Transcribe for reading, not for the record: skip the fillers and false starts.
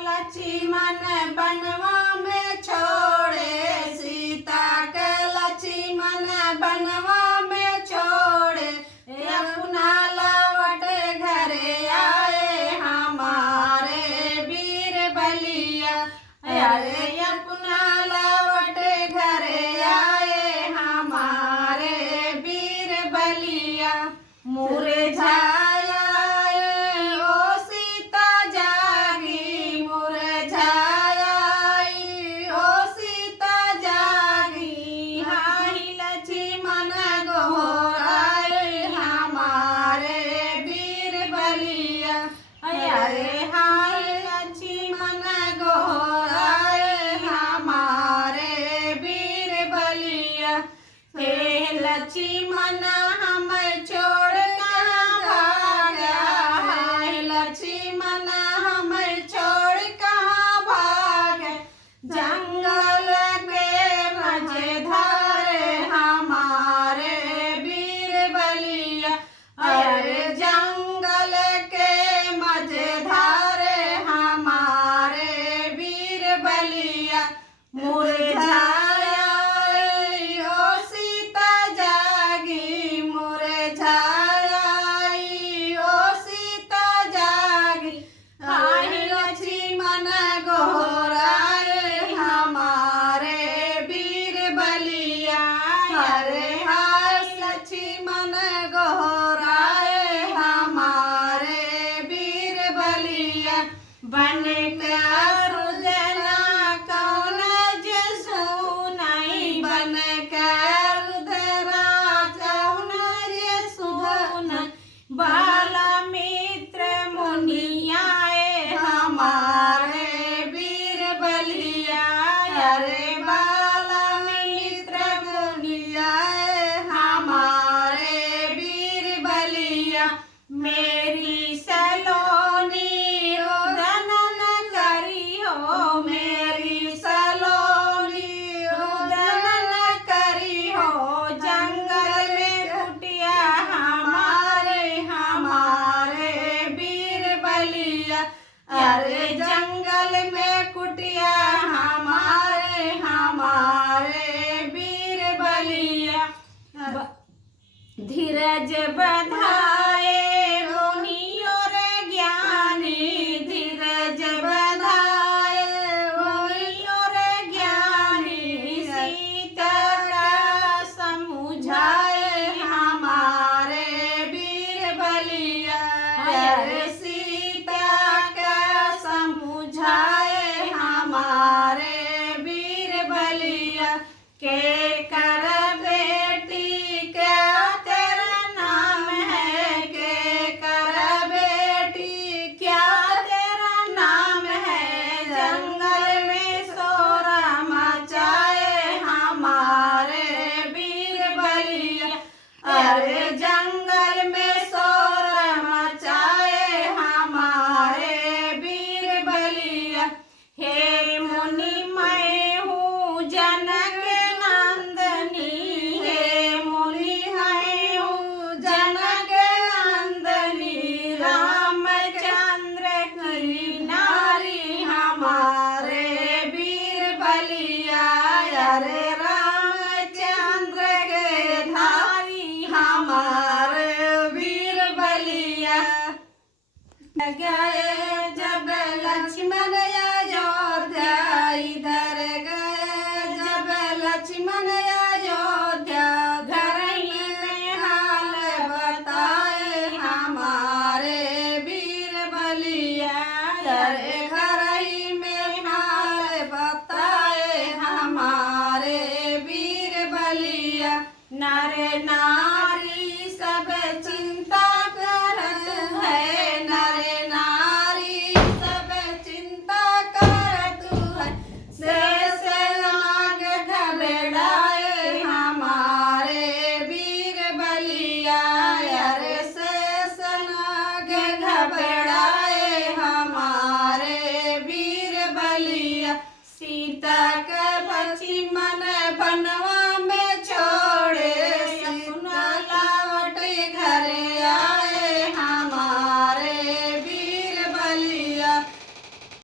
लक्ष्मण बनवा में छोड़े, सीता के लक्ष्मण बनवा में छोड़े, अपना लौट घरे आए हमारे वीर बलिया। अरे अपना लौट घरे आए हमारे वीर बलिया। मुरझाया ओ सीता जागी, मुरझाया ओ सीता जागी, हाय लक्ष्मण गोहराए हमारे वीर बलिया। अरे हाय लक्ष्मण गोहराए हमारे वीर बलिया। हे लक्ष्मण हम छोड़ कहाँ भागा, हाय लक्ष्मण हम छोड़ कहाँ भागे, जंगल के मझधारे हमारे वीर बलिया। अरे जंगल के मझधारे हमारे वीर बलिया। मुरझाया ओ सीता जागी, मुरझाया ओ सीता जागी, हाय लक्ष्मण गोहराए हमारे वीर बलिया। अरे हाय लक्ष्मण गोहराए हमारे वीर बलिया। बन कर रुदना कौन जसू नहीं, बन कर रुदना कौन जसू नहीं, बालामित्र मुनियाए हमारे वीर बलिया। अरे बालामित्र मुनियाए हमारे वीर बलिया। मेरी सलोनी रुदन न करी हो, मेरी सलोनी रुदन न करी हो, जंगल में कुटिया हमारे वीर बलिया। अरे जंगल में कुटिया हमारे वीर बलिया। धीरज बधाए मुनि और ज्ञानी, धीरज बधाए मुनि और ज्ञानी, सीता का समझाए हमारे वीर बलिया। अरे सीता का समझाए हमारे